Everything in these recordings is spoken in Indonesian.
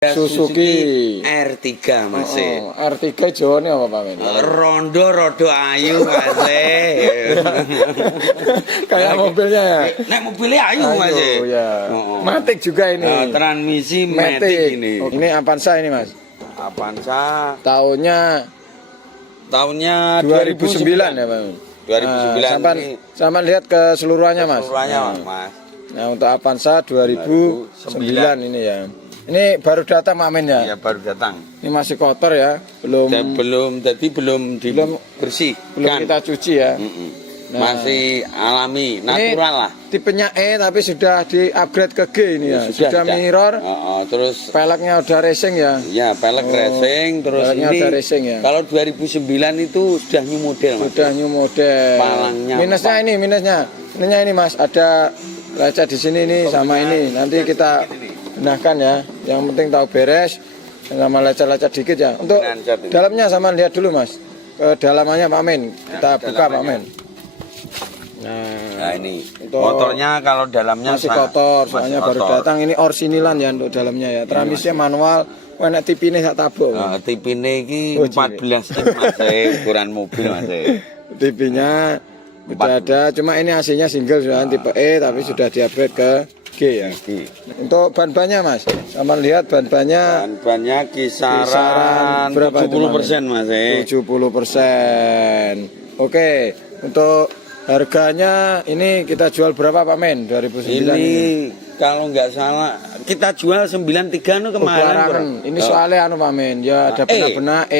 Suzuki R3 Mas. R3 jawane apa Pak Men? Rondo rodo ayu Mas. Kayak mobilnya ya. Nek mobilnya ayu Mas. Ya. Matic juga ini. Transmisi Matic ini. Ini Avanza ini Mas. Avanza tahunnya 2009 ya Pak. 2009. Sama lihat keseluruhannya Mas. Keseluruhannya Mas. Nah untuk Avanza 2009 ini ya. Ini baru datang Pak Men ya? Iya baru datang. Ini masih kotor ya, belum bersih. Belum kita cuci ya. Nah, masih alami, natural lah. Tipenya E tapi sudah di-upgrade ke G ini ya. Sudah mirror. Terus peleknya udah racing ya. Iya, pelek racing terus peleknya ini. Udah racing ya. Kalau 2009 itu sudah new model Mas. Sudah new model. Palangnya. Minusnya ini Mas, ada lecet di sini nih sama ini. Nanti kita benahkan ya. Yang penting tahu beres sama lecet-lecet dikit ya. Untuk dalamnya sama lihat dulu Mas. Kedalamannya Pak Men. Kita buka Pak Men. Nah ini motornya kalau dalamnya masih kotor, soalnya baru datang. Ini orsinilan ya untuk dalamnya ya. Transmisinya manual. Enak tipine sak tabuk. Tipine iki 14 in Mas, ukuran mobil Mas. Tipinya udah ada, cuma ini AC-nya single sudah tipe E tapi sudah di-upgrade ke G ya. Untuk ban-bannya Mas, sama lihat ban-bannya kisaran berapa 70% Mas. 70%. Oke, untuk harganya ini kita jual berapa Pak Men? 2009 ini kalau nggak salah kita jual 93 kemarin. Ini soalnya Pak Men, ya ada benar-benar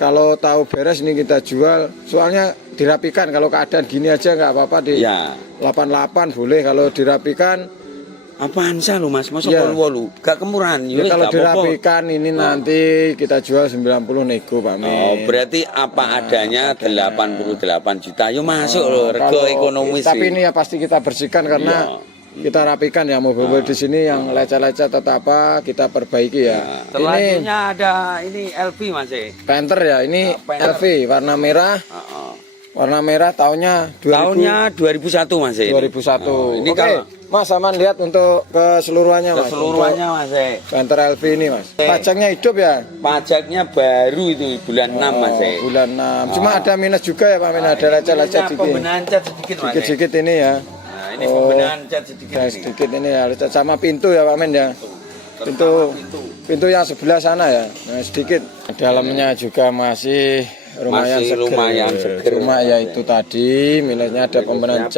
kalau tahu beres ini kita jual. Soalnya dirapikan, kalau keadaan gini aja nggak apa-apa di 88 boleh, kalau dirapikan. Avanza lo Mas, masuk wolu gak kemurahan. Ya kalau dirapikan ini nanti kita jual 90 nego Pak Men. Berarti apa adanya 88 juta. Yo masuk loh, rego ekonomis. Tapi ini ya pasti kita bersihkan karena kita rapikan ya mobil-mobil di sini yang lecet-lecet atau apa kita perbaiki ya. Selanjutnya ada ini LV Mas. Panther ya, ini LV warna merah. Warna merah tahunnya 2001 Mas. 2001. Ini kalau Mas Aman lihat untuk keseluruhannya Mas. Keseluruhannya Mas. Panther LV ini Mas. Pajaknya hidup ya? Pajaknya baru itu bulan 6 Mas. Bulan 6. Cuma ada minus juga ya Pak Men, ada lecet-lecet sedikit. Pembenahan cat sedikit Mas. Sedikit ini ya. Ini pembenahan cat sedikit ini. Sedikit ini ya, sama pintu ya Pak Men ya. Pintu yang sebelah sana ya. Nah, sedikit. Dalamnya juga masih lumayan seger. Cuma ya itu tadi minusnya ada pembenahan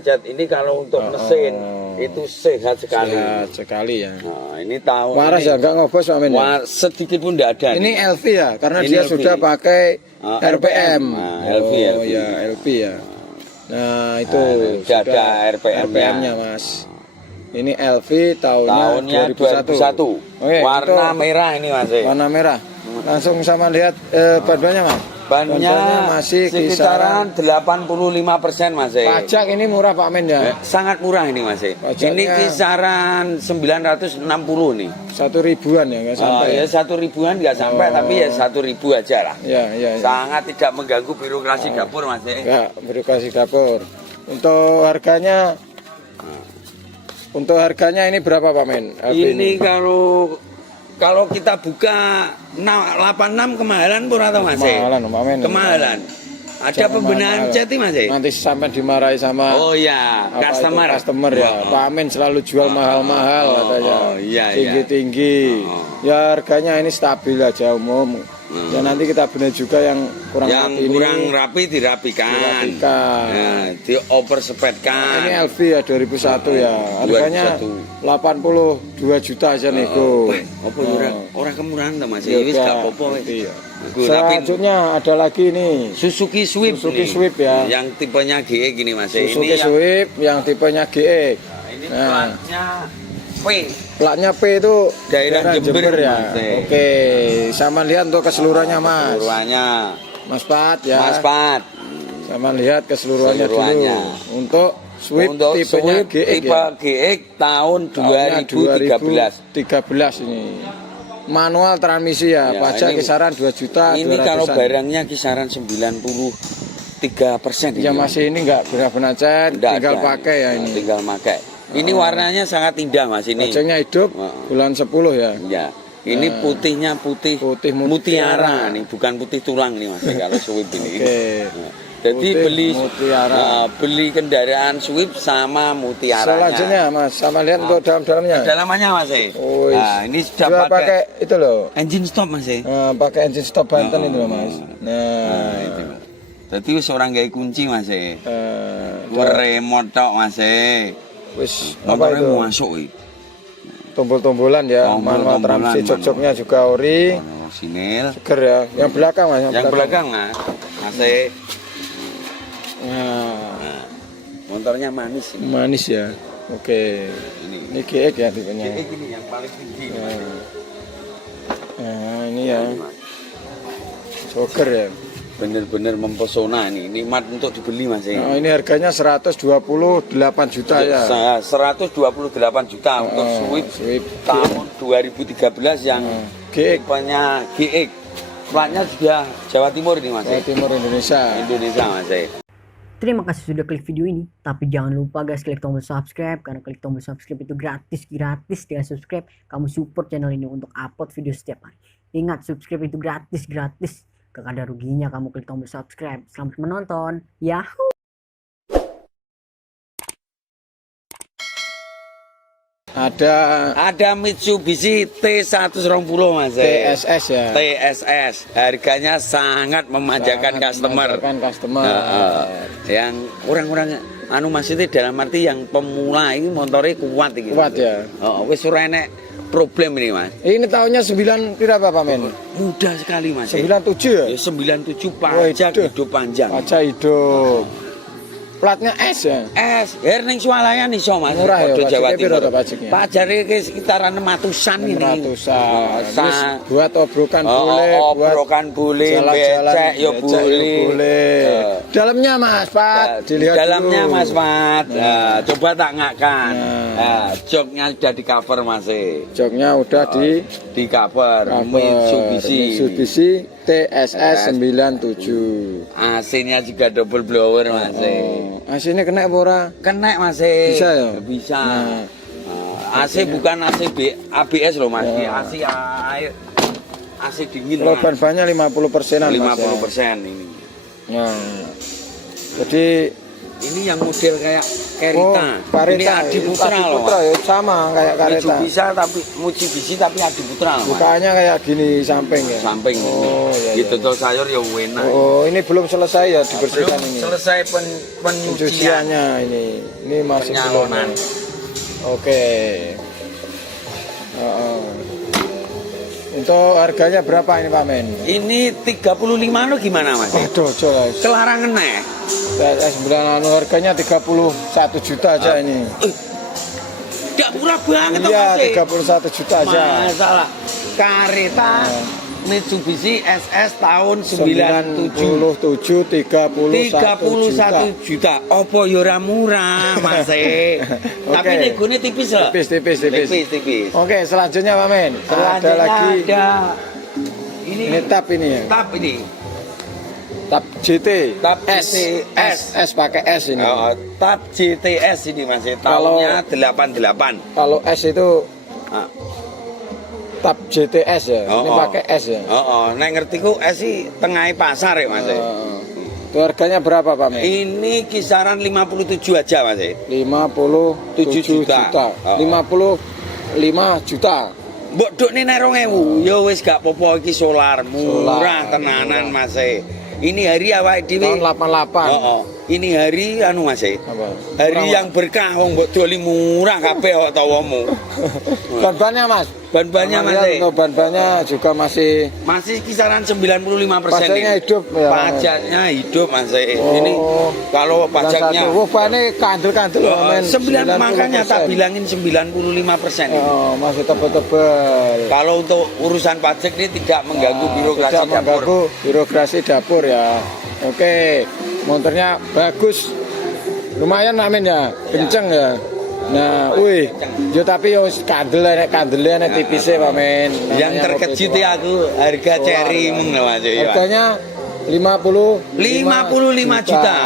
cat. Ini kalau untuk mesin itu sehat sekali. Sehat sekali ya. Nah, ini tahun waras ya, enggak ngobos Pak Men. Sedikit pun enggak ada. Ini LV ya, karena ini dia LV. Sudah pakai RPM. LV ya, LV ya. Nah, itu sudah ada RPM-nya Mas. Ini LV tahunnya 2001. Warna merah ini Mas. Warna merah. Langsung sama lihat ban-bannya Mas. Bannya masih kisaran 85% Mas. Pajak ini murah Pak Men ya. Sangat murah ini Mas. Ini kisaran 960 nih. 1.000-an ya nggak sampai. Ya 1.000-an nggak sampai tapi ya 1.000 aja lah. Ya. Sangat tidak mengganggu birokrasi dapur Mas. Enggak, birokrasi dapur. Untuk harganya ini berapa Pak Men? Ini kalau kita buka 86 kemahalan pun atau Mas? Kemahalan Pak Men. Kemahalan. Ada pembenahan cat Mas. Nanti sampai dimarahi sama customer ya. Pak Men selalu jual mahal-mahal katanya. Tinggi-tinggi. Ya harganya ini stabil aja umum. Ya nanti kita benar juga yang kurang rapi dirapikan. Nah, dioperspetkan. Ini LV ya 2001 ya. Harganya 82 juta aja nego. Orang kemurahan to Mas. Wis gak apa-apa. Selanjutnya ada lagi nih Suzuki Swift ya. Yang tipenya GE gini Mas. Suzuki Swift yang tipenya GE. Ini platnya P. Platnya P itu daerah Jember ya. Oke, sama lihat untuk keseluruhannya Mas. Mas Pat ya. Sama lihat keseluruhannya dulu. Untuk Swift tipenya GX tahun 2013 ini. Manual transmisi ya. Pajak kisaran 2 juta. Ini kalau barangnya kisaran 93%. Ya masih ini enggak benar-benar cat, tinggal pakai ya ini. Tinggal pakai. Ini warnanya sangat indah Mas ini. Pajaknya hidup bulan 10 ya. Ya. Ini putihnya putih mutiara. nih, bukan putih tulang nih Mas kalau Swift ini. Oke. Jadi Putih mutiara. beli kendaraan Swift sama mutiaranya. Selanjutnya Mas, sama lihat untuk dalam-dalamnya. Dalamannya Mas. Oh, Nah, ini sudah juga pakai itu loh. engine stop Mas. Pakai engine stop Banten itu loh Mas. Nah, itu. Jadi wis ora gawe kunci Mas. udah. Remote tok Mas. Wis apa Motornya itu? masuk iki. Tombol-tombolan ya, manual Tombol-tombolan, transmisi, jok-joknya juga ori. Sinil. Seger ya. Yang belakang Mas, Yang belakang Mas. Mas. Nah, Motornya manis ini. manis ya. Oke. Ini GX ya tipenya. Ini yang paling tinggi. Nah, ini ya. Jogger ya. Bener-bener mempesona ini. Nikmat untuk dibeli Mas. Nah, ini harganya 128 juta ya. 128 juta untuk Swift tahun 2013 yang GX. tipenya GX. Platnya juga Jawa Timur ini Mas. Jawa Timur Indonesia. Indonesia Mas. Terima kasih sudah klik video ini. Tapi jangan lupa guys klik tombol subscribe. Karena klik tombol subscribe itu gratis. Gratis dengan subscribe kamu support channel ini untuk upload video setiap hari. Ingat subscribe itu gratis. Gratis. Gak ada ruginya kamu klik tombol subscribe. Selamat menonton. Yahoo! Ada Mitsubishi T120 Mas. TSS ya. TSS. Harganya sangat memanjakan customer. Yang orang-orang Mas itu dalam arti yang pemula ini motornya kuat iki. Kuat ya. Wis ora enek problem ini Mas. Ini tahunnya 9 berapa Pak Men? Mudah sekali Mas. 97 ya? Ya 97 pajak hidup panjang. Pajak hidup. Platnya S ya? S, ning Swalayan iso Mas. Murah ya, Kode Jawa pajaknya piro Timur. to pajaknya? Pajaknya sekitaran 600-an ini. 600-an. Terus buat obrokan boleh, obrokan boleh, becek ya boleh. Dalamnya Mas, Pat, dilihat dalamnya dulu. Mas Pat. Nah, coba tak ngakkan. Nah, joknya sudah di cover Mas. Joknya udah di cover Mitsubishi TSS 97. AC-nya juga double blower Mas. AC-nya kena apa ora? Kena Mas. Bisa ya? Bisa. AC bukan AC ABS loh Mas. AC air. AC dingin. Kalau ban-bannya 50%-an Mas. 50% ini. Nah. Jadi ini yang model kayak Carita. Ini Adi Putra loh. Ya, sama kayak Carita. Mitsubishi tapi Adi Putra loh. Bukanya kayak gini samping ya. Samping. Iya, gitu tuh sayur ya enak. Oh, ini belum selesai ya dibersihkan belum ini. Selesai pencuciannya ini. Ini masih penyalonan. Oke. Untuk harganya berapa ini Pak Men? Ini 35 lo gimana Mas? Aduh, jelas. Kelarangan nih. TSS 9 harganya 31 juta aja ini. Tidak murah banget Iya, Mas. 31 juta aja. Masalah. Carita Mitsubishi SS tahun 97 31 juta. Opo yo ora murah Mas. Tapi negone tipis loh. Tipis. Oke, selanjutnya Pak Men. Ada lagi. Ini tab ini ya. Tab ini. Tab GT. Tab S pakai S ini. Tab GTS ini Mas. Tahunnya 88. Kalau S itu Tab GTS ya. Ini pakai S ya. Nek ngerti ku S sih tengah pasar ya Mas. Itu harganya berapa Pak Men? Ini kisaran 57 aja Mas. 57 juta. 55 juta. Mbok dokne nek 2000 ya wis gak apa-apa iki solar murah tenanan Mas. Ini hari awake dhewe tahun 88. Ini hari anu Mas. Apa? Hari yang berkah wong mbok doli murah kabeh kok tawamu. Ban-bannya Mas. Ban-bannya Mas. Untuk ban-bannya juga masih kisaran 95%. pajaknya hidup ya. Pajaknya hidup Mas. Ini kalau pajaknya bannya kandel-kandel men. 9 makanya tak bilangin 95%. Masih tebel-tebel. Kalau untuk urusan pajak ini tidak mengganggu birokrasi tidak dapur. mengganggu birokrasi dapur ya. Oke, motornya bagus. Lumayan Amin ya, kenceng ya. Nah, wih, yo tapi yo kandelnya tipisnya Pak Men. Yang terkejut ya aku harga cherry meng Mas. Harganya 55 juta.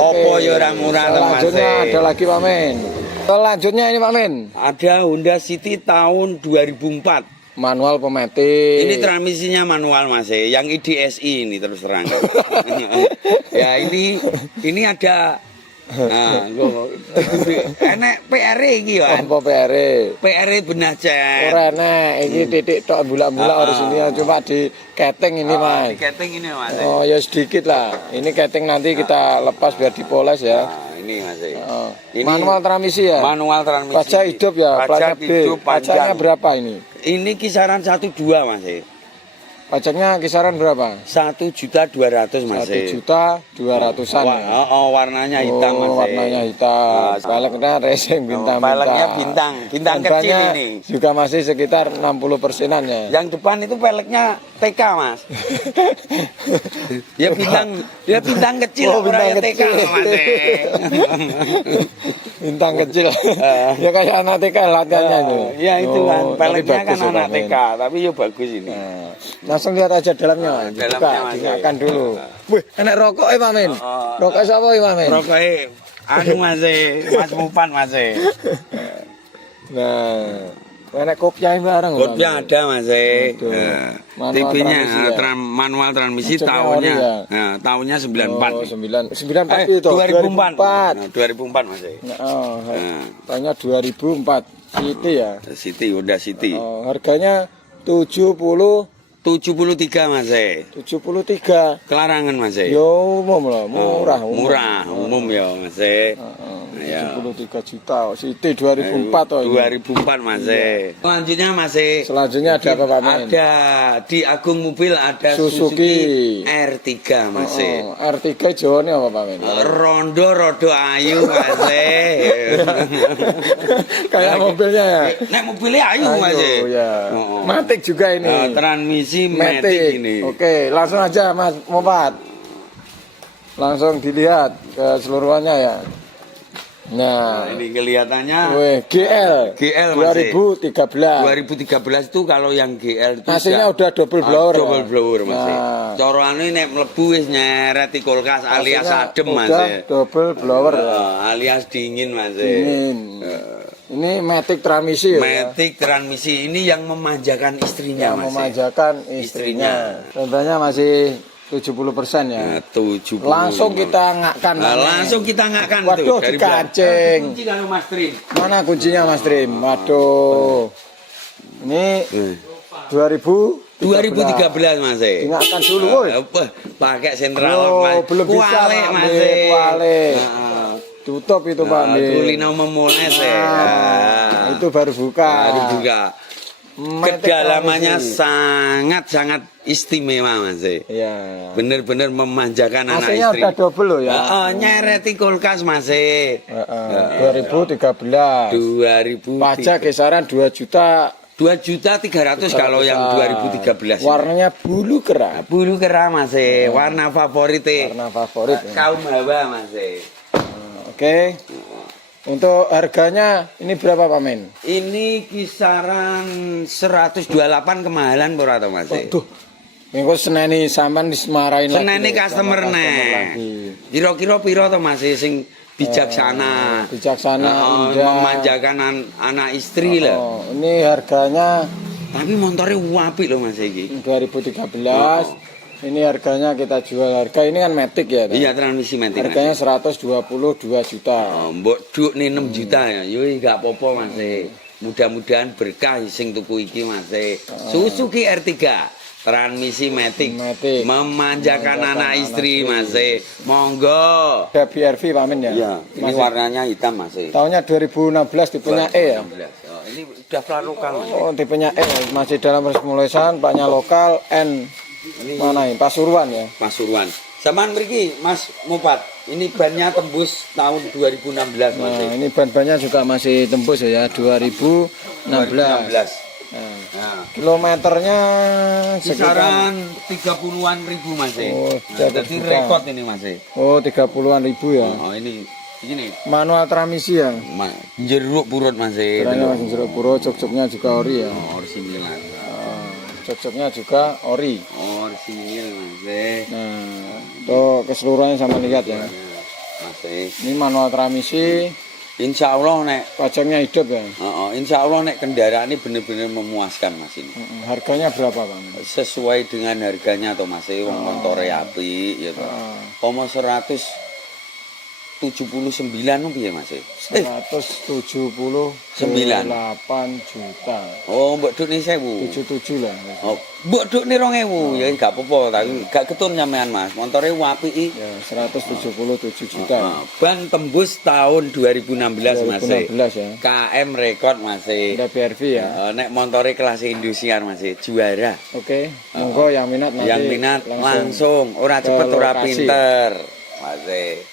Opo yo ora murah to Mas. Selanjutnya ada lagi Pak Men. Selanjutnya ini Pak Men. Ada Honda City tahun 2004. manual pematic. Ini transmisinya manual Mas, yang IDSI ini terus terang. Ya ini ada nah, enek PR iki kan. Apa PR? PR benah cek. Ora enek, iki titik tok bulak-bulak orisinil cuma di keting ini, Mas. Di keting ini Mas. Oh, ya sedikit lah. Ini keting nanti kita lepas biar dipoles ya. Nah, ini Mas. Oh. Ini Manual transmisi ya? Manual transmisi. Pajak hidup ya, Pajak B. hidup Pajaknya panjang. berapa ini? Ini kisaran 1,2 Mas. Pajaknya kisaran berapa? 1.200.000 Mas. 1.200.000-an. Warnanya hitam Mas. Warnanya hitam. Peleknya racing bintang-bintang. Peleknya bintang kecil Bannya ini. juga masih sekitar 60%-an ya. Yang depan itu peleknya TK Mas. Ya bintang kecil Oh, orang bintang ya TK kecil. Mas. Bintang kecil. Ya kayak anak TK latihannya itu. Ya itu kan Oh, peleknya tapi kan bagus ya, anak Pak, TK, tapi ya bagus ini. Nah, langsung lihat aja dalamnya, Dalamnya, dibuka, Mas. diingatkan dulu. Wih, enak rokok Pak Min. Rokok siapa Pak Min? Rokoknya anu Mas, Mas Mupan Mas. Nah, enak kopiah bareng. Pak Kopiah Min. ada Mas. Manual TV-nya transmisi ya? manual transmisi Maksudnya tahunnya. ori ya? Nah, tahunnya 94. Oh, 94 itu. 2004. Nah, 2004 Mas. Nah, oh, Nah. tahunnya 2004. City ya. City, udah City. Oh, harganya 73. 73 Mas. 73. Kelarangan Mas. Yo umum lah, murah. Murah, umum ya Mas. Ya. 73 juta. City 2004 toh. ini. 2004 Mas. Selanjutnya Mas. Selanjutnya ada apa Pak Min? Ada di Agung Mobil ada Suzuki. R3 Mas. Oh, R3 Jawane apa Pak Min? Rondo rodo ayu Mas. Kayak mobilnya ya. Nek mobilnya ayu Mas. Ayo, ya. Oh. Matic juga ini. Transmisi Matic Matic ini. Oke, langsung aja Mas Mopat. Langsung dilihat keseluruhannya ya. Nah, Ini kelihatannya weh, GL Mas. 2013. 2013 itu kalau yang GL itu Hasilnya udah double blower. double blower Mas. Nah. Corone nek mlebu wis nyeret di kulkas alias Hasilnya adem Mas. udah double blower ya. Alias dingin Mas. Ini Matic transmisi ya. Matic transmisi ini yang memanjakan istrinya Yang Mas. memanjakan istrinya. Contohnya masih 70% ya. 70. Langsung kita ngakkan. Nah, langsung kita ngakkan Waduh, tuh dari dikancing. belakang. Kunci karo Mas Trim. Mana kuncinya Mas Trim? Waduh. Ini 2013 Mas. Ingatkan dulu woi. Pakai sentral Oh, Mas. belum bisa Kuali, Pak Mas. Ambil, kuali. Nah, Tutup itu Pak Ambil. Kulino memoles ya. Nah, itu baru buka. Baru buka. Matic Kedalamannya transmisi. sangat istimewa Mas. Iya. Bener-bener memanjakan anak AC-nya istri. udah double loh ya. Nyereti kulkas Mas. 2013. 2000 Pajak kisaran 2 juta 2.300.000 kalau yang 2013. Warnanya bulu kera. Bulu kera Mas. Warna favorit. Warna favorit. Ya. Kaum hawa Mas. Oke. Untuk harganya ini berapa Pak Men? Ini kisaran 128 kemahalan ora to Mas? Tuh. Engko seneni sampean dismarahin lagi. Seneni loh, customer sama nih. Kira-kira piro to Mas sing bijaksana? Bijaksana, indah. Memanjakan anak istri lah. Oh, ini harganya Tapi motornya apik loh Mas iki. 2013. Ini harganya kita jual harga ini kan Matic ya. Toh? Iya transmisi Matic. Harganya 122 juta. Mbok duk nih 6 juta ya. Yo gak apa-apa Mas. Mudah-mudahan berkah sing tuku iki Mas. Suzuki R3 transmisi Matic. Memanjakan anak istri Mas. Monggo. Ada BRV Pak Min ya? Iya, ini warnanya hitam Mas. Tahunnya 2016 tipenya E ya. 2016. Oh, ini udah plat lokal Mas. Oh, tipenya E masih dalam penulisan, paknya lokal N. Mana ini? Pasuruan ya. Pasuruan. Samaan mriki Mas Mopat. Ini bannya tembus tahun 2016 Mas. Nah, ini ban-bannya juga masih tembus ya 2016. Nah, kilometernya Kisaran 30-an ribu Mas. Oh, Jadi rekod ini Mas. Oh, 30-an ribu ya. Oh, ini Manual transmisi ya. jeruk purut Mas. Caranya masih jeruk puro, jok-joknya juga ori ya. Orisinil. Jok-joknya juga ori. Orisinil Mas. Nah, tuh keseluruhannya sama lihat ya. Mas. Ini manual transmisi. Insya Allah nek pajaknya hidup ya. insya Allah nek kendaraan ini bener-bener memuaskan Mas ini. Harganya berapa Bang? Sesuai dengan harganya atau Mas, wong montore apik ya to. Pomo 179 piye Mas? 178 juta. Oh, mbok dukne 1000. 77 lah. Oh, mbok dukne 2000 ya gak apa-apa tapi gak ketun sampean Mas. Montore apik. Ya, 177 juta. Ban tembus tahun 2016 Mas. 2016 ya. KM rekod Mas. Udah BRV ya. Nek montore kelas Indosiar Mas, juara. Oke, monggo yang minat nanti Yang minat langsung ora cepet ora lokasi. pinter. Mas.